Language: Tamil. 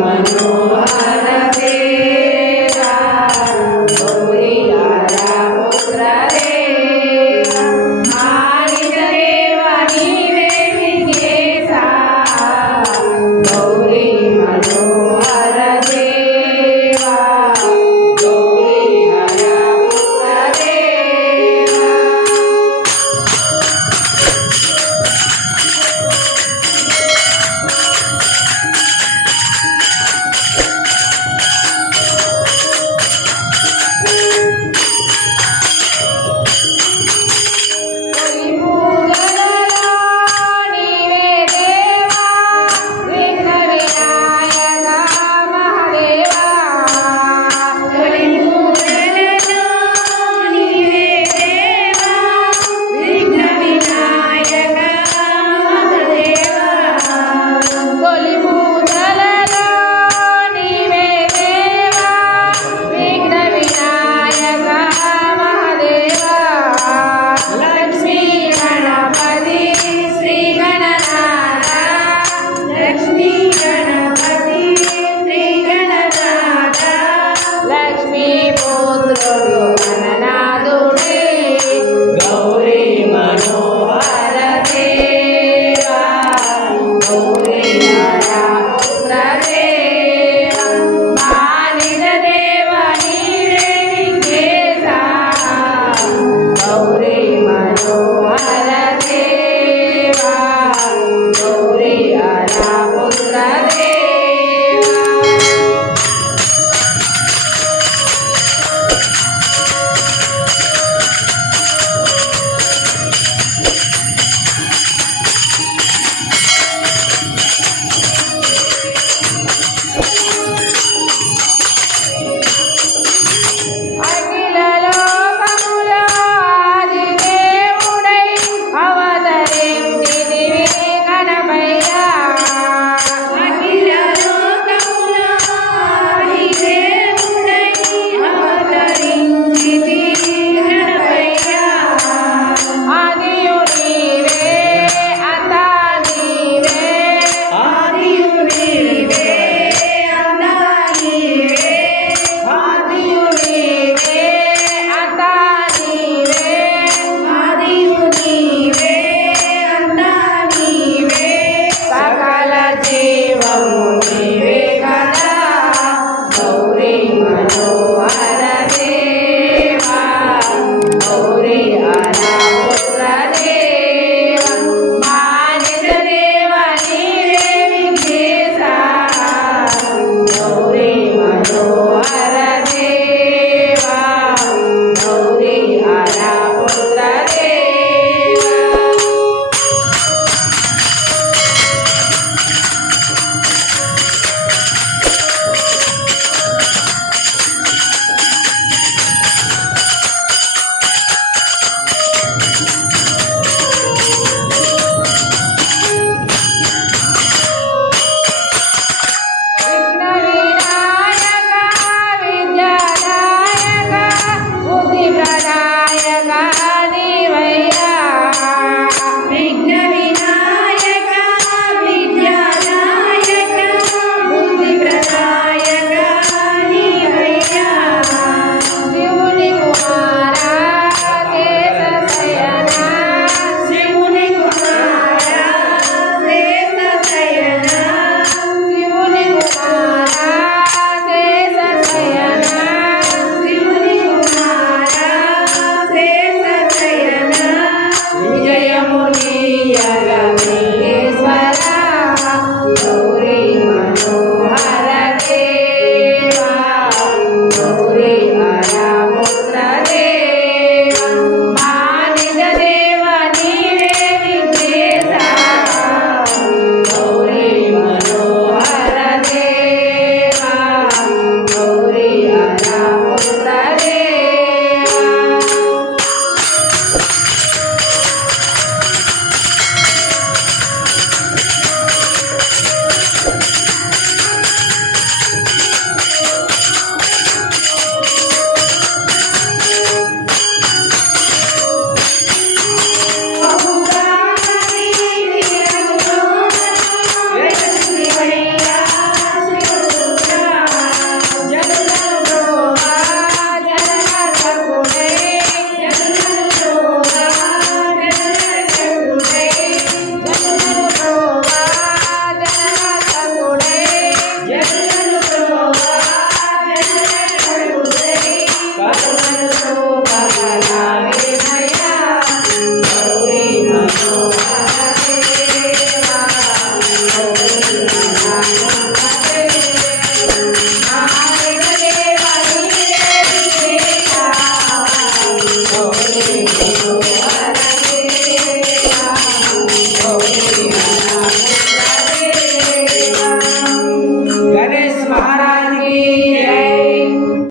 மனோகர Glória. 来。